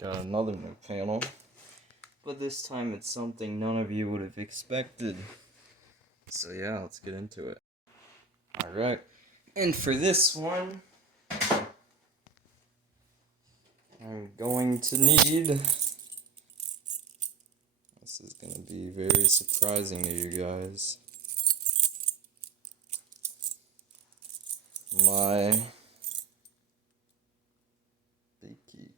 Got another new panel, but this time it's something none of you would have expected. So yeah, let's get into it. Alright, and for this one, I'm going to need... This is going to be very surprising to you guys. My... Beaky.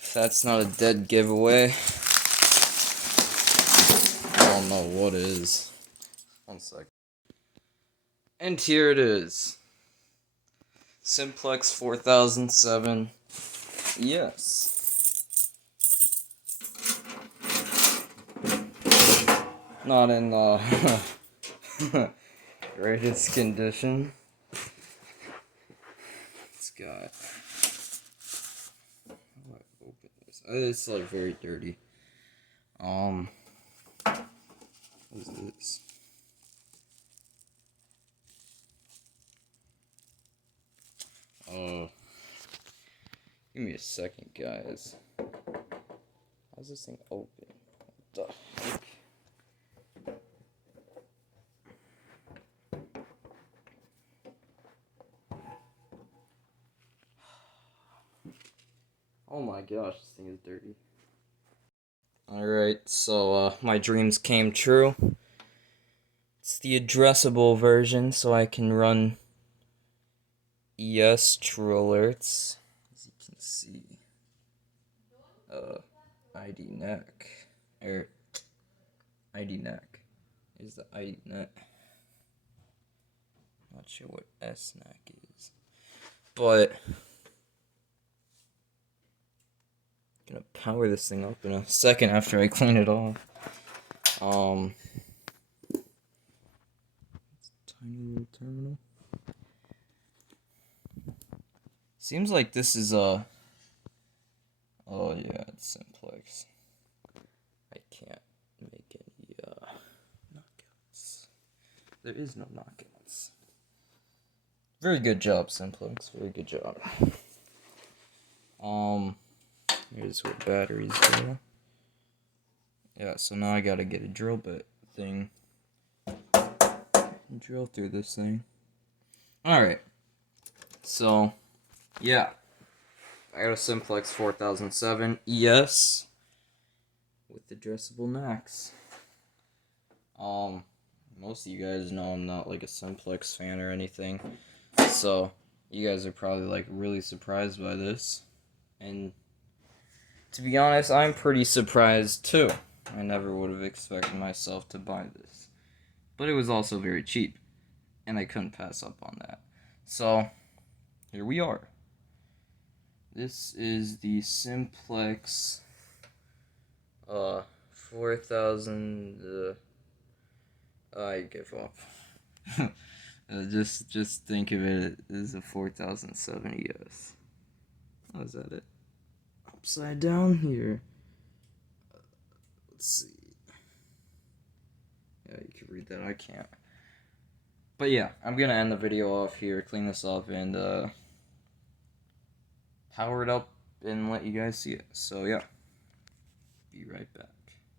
If that's not a dead giveaway, I don't know what is. One sec. And here it is. Simplex 4007. Yes. Not in the greatest condition. It's got... How do I open this? It's like very dirty. What is this? Give me a second, guys. How's this thing open? What the heck? Oh my gosh, this thing is dirty. Alright, so my dreams came true. It's the addressable version, so I can run True Alerts. As you can see. ID neck. ID neck. Is the ID neck. Not sure what S neck is. But I'm gonna power this thing up in a second after I clean it off. It's a tiny little terminal. Seems like this is oh yeah, it's Simplex. I can't make any knockouts. There is no knockouts. Very good job, Simplex. Very good job. Here's where batteries go. Yeah, so now I gotta get a drill bit thing. Drill through this thing. Alright. So, yeah. I got a Simplex 4007 ES with addressable knacks. Most of you guys know I'm not like a Simplex fan or anything. So, you guys are probably like really surprised by this. And to be honest, I'm pretty surprised too. I never would have expected myself to buy this. But it was also very cheap. And I couldn't pass up on that. So, here we are. This is the Simplex 4000 I give up. Just think of it as a 4007 ES. Oh, is that it? Upside down here. Let's see. Yeah, you can read that. I can't. But yeah, I'm gonna end the video off here, clean this up, and power it up and let you guys see it. So yeah, be right back.